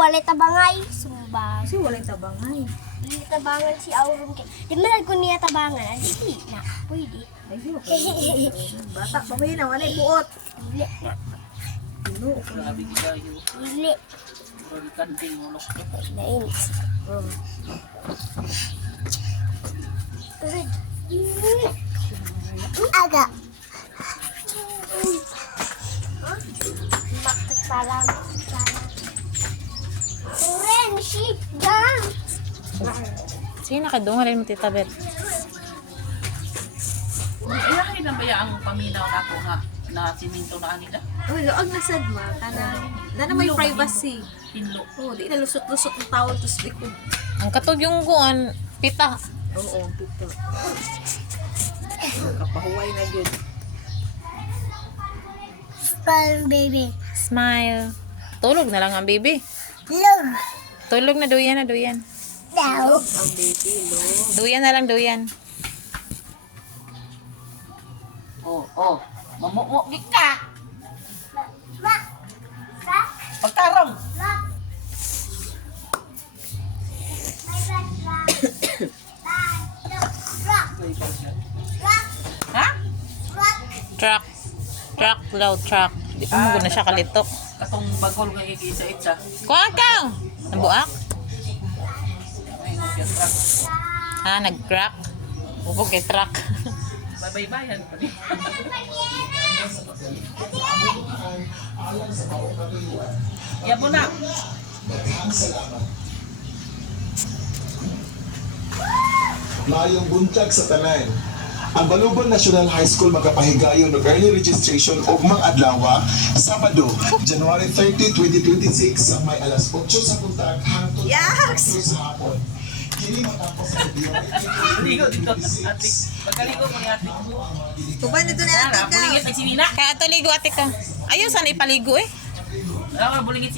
walay tabangay. Sumbang. Kasi walay tabangay. Hindi tabangan si Auron kay. Di man ko niya tabangan. Hindi na. Pwede. Ay, di ba? Bata, pamay na, walay buot. Dili na. Ano? Dili. Nainis. Aga. Bakit parang Uren, sheep, gang. Sige, nakadungan rin mo, Tita Bet. Ayahin na ba ang paminaw na ako nga na siminto na anila? Oh, loag na sad ma. Kana may privacy. Hinlo. Oh, di na lusot-lusot ng tao to likod. Ang katog yung kuan, pita. Oo, pito. Kapahuway na yun. Parang baby. Smile. Tulog na lang ang baby. Love. Tulog na, duyan na, duyan. Daw. Ang baby, no? Duyan na lang, duyan. Oh. Mamukmuk ka. Ma. Sa. Pagkarong. Ma. May rock. Rock. Ha? Rock. Truck. Truck, loud truck. Di pa mo na siya kalitok. Katong bagol nga isa-isa. Kuha ka! Nabuak? Ay, nag-truck. Ha, nag-crack? Upo kay truck. Babay-bayan pa rin. Yan mo na. Mayong buntag sa tanan. Ang Balubon National High School magapahigayon og early registration og mga adlaw Sabado, January 30, 2026 sa may alas 8 sa buntag hangtod Yes! sa hapon. Kini matapos ang Ligo dito. Ate. Pagkaligo mo ni ate. Kuban dito na ate ka. Bulingit ang sinina. Kaya ito ligo ate ka. Ayaw, saan ipaligo eh? Wala ka bulingit si